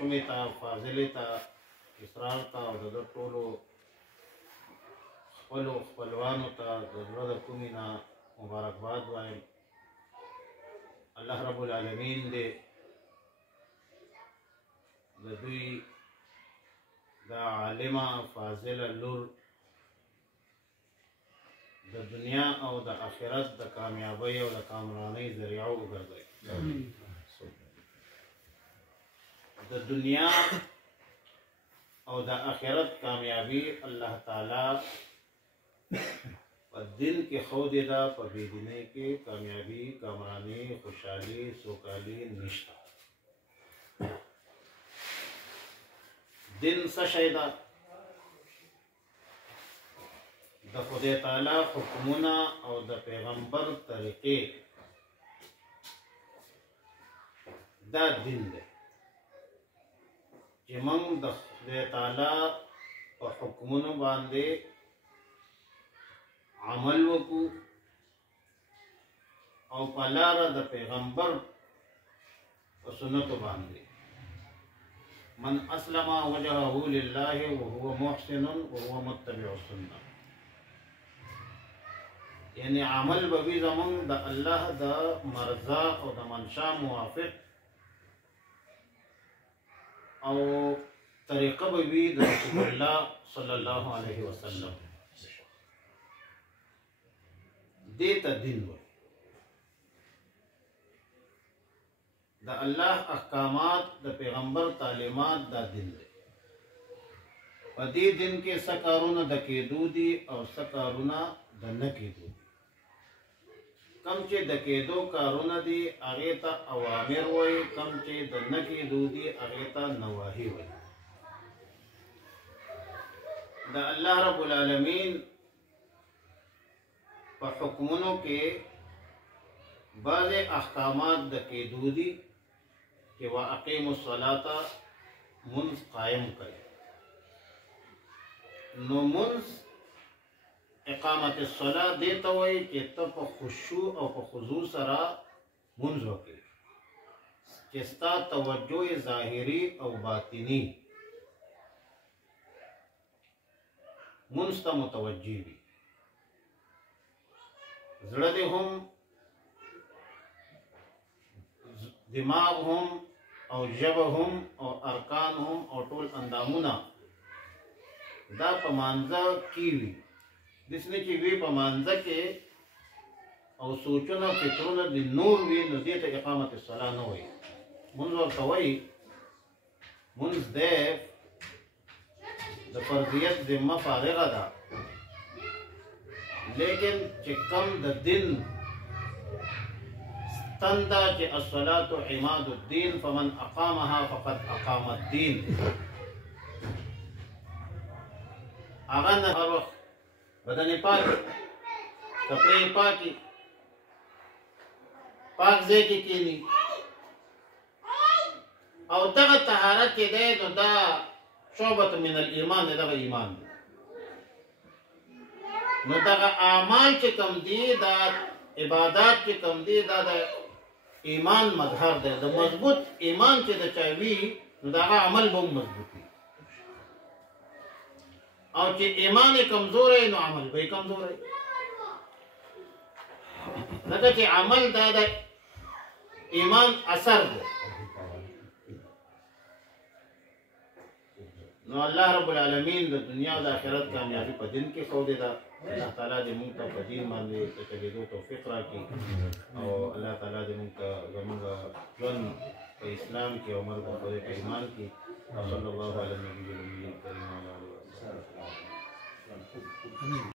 معصومې ته فاضلې ته اسرار ته او د ټولو خپلو خپلوانو ته د زړه د کومې نه مبارکباد وایم. الله رب العالمین دې د دوی د عالمه فاضله لور د دنیا او د آخرت د کامیابۍ او د کامرانۍ ذریعه وګرځوي. د دنیا او د آخرت کامیابی الله تعالی په دین کې خودی دا، په بېدینۍ کې کامیابی، کامرانی، خوشحالی، سوکالی نشته. دین څه شی ده؟ د خدای تعالی حکمونه او د پیغمبر طریقې، دا دین دی چې موږ د خدای تعالی په حکمونو باندې عمل وکړو او په لاره د پیغمبر په سنتو باندې. من اسلم وجهه لله وهو محسن وهو متبع السنه، یعنی عمل به وي زمونږ د الله د مرضا او د منشا موافق، او طریقه به وي د رسول الله صلی الله علیه وسلم. دې ته دین وایي. د الله احکامات، د پیغمبر تعلیمات، دا دین دی. په دې دین کې څه کارونه د کېدو دي او څه کارونه د نه کېدو دي. کم چې د کېدو کارونه دي هغې ته اوامر وایي، کم چې د نه کېدو دي هغې ته نواهي وایي. د الله رب العالمین په حکمونو کې بعض احکامات د کېدو دي چې واقیموا الصلاة، منځ قائم کړي. نو منځ اقامت الصلاة دې ته وایي چې ته په خشوع او په خضوع سره منځ وکړي، چې ستا توجه ظاهري او باطني منځ ته متوجه وي. زړه دې هم، دماغ هم، او ژبه هم، او ارکان هم، او ټول اندامونه دا په مانځه کې وي. دسنه چې وی په مانځه کې او سوچونه فکرونه د نور وي، نو دې ته اقامت الصلاة نه وایي. منځ ورته وایي. منځ دی د فرضیت ذمه فارغه ده، لیکن چې کم د دین ستنده چې الصلاة عماد الدین فمن اقامها فقد اقام الدین، هغه نه هر وخت بدن پاکی، کپڑے پاکی، پاک ځای کې کینی او دغه طهارت چې دی نو دا شعبة من الایمان دی، دغه ایمان دی. نو دغه اعمال چې کم دي، دا عبادات چې کم دي، دا د ایمان مظهر دی. د مضبوط ایمان چې د چا وي نو دغه عمل به مضبوط وي، او چې ایمان کمزور نو عمل به کمزور وي. لکه چې عمل دا د ایمان اثر دی. نو الله رب العالمین د دنیا او د آخرت کامیابی په دین کې خو دې ده. الله تعالی دې موږ ته په دین باندې د چلېدو توفیق راکړي، او الله تعالی دې موږ ته زموږ ژوند په اسلام کې او مرګ په ایمان کې. صلی الله علیه وسلم.